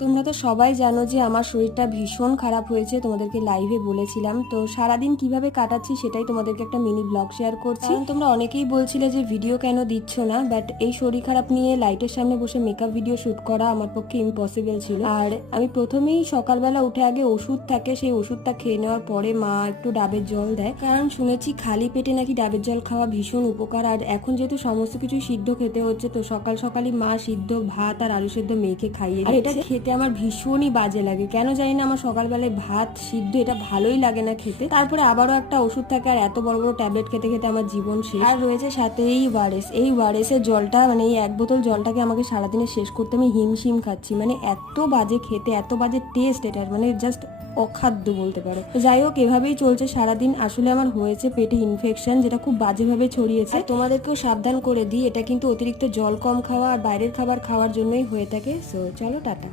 তোমরা তো সবাই জানো যে আমার শরীরটা ভীষণ খারাপ হয়েছে, তোমাদেরকে লাইভে বলেছিলাম। তো সারাদিন কিভাবে কাটাচ্ছি সেটাই তোমাদেরকে একটা মিনি ব্লগ শেয়ার করছি। কারণ তোমরা অনেকেই বলছিলে যে ভিডিও কেন দিচ্ছ না, বাট এই শরীর খারাপ নিয়ে লাইটের সামনে বসে মেকআপ ভিডিও শুট করা আমার পক্ষে ইম্পসিবল ছিল। আর আমি প্রথমেই সকালবেলা উঠে আগে ওষুধ থাকে, সেই ওষুধটা খেয়ে নেওয়ার পরে মা একটু ডাবের জল দেয়, কারণ শুনেছি খালি পেটে নাকি ডাবের জল খাওয়া ভীষণ উপকার। আর এখন যেহেতু সমস্ত কিছু সিদ্ধ খেতে হচ্ছে, তো সকাল সকালই মা সিদ্ধ ভাত আর আলু সেদ্ধ মেখে খাইয়ে, আর এটা খেতে আমার ভীষণই বাজে লাগে। কেন জানি না, আমার সকালবেলায় ভাত সিদ্ধ এটা ভালোই লাগে না খেতে। তারপরে আবারও একটা ওষুধ থাকে, আর এত বড় বড় ট্যাবলেট খেতে খেতে আমার জীবন শেষ। আর রয়েছে সাথে এই ওয়ারেস, এই ওয়ারেস এর জলটা, মানে এই 1 বোতল জলটাকে আমাকে সারাদিনে শেষ করতে আমি হিমশিম খাচ্ছি। মানে এত বাজে খেতে, এত বাজে টেস্ট এটার, মানে জাস্ট অখাদ্য বলতে পারো। যাই হোক, এভাবেই চলছে সারাদিন। আসলে আমার হয়েছে পেটে ইনফেকশন, যেটা খুব বাজেভাবে ছড়িয়েছে। তোমাদেরকেও সাবধান করে দিই, এটা কিন্তু অতিরিক্ত জল কম খাওয়া আর বাইরের খাবার খাওয়ার জন্যই হয়ে থাকে। সো চলো, টাটা।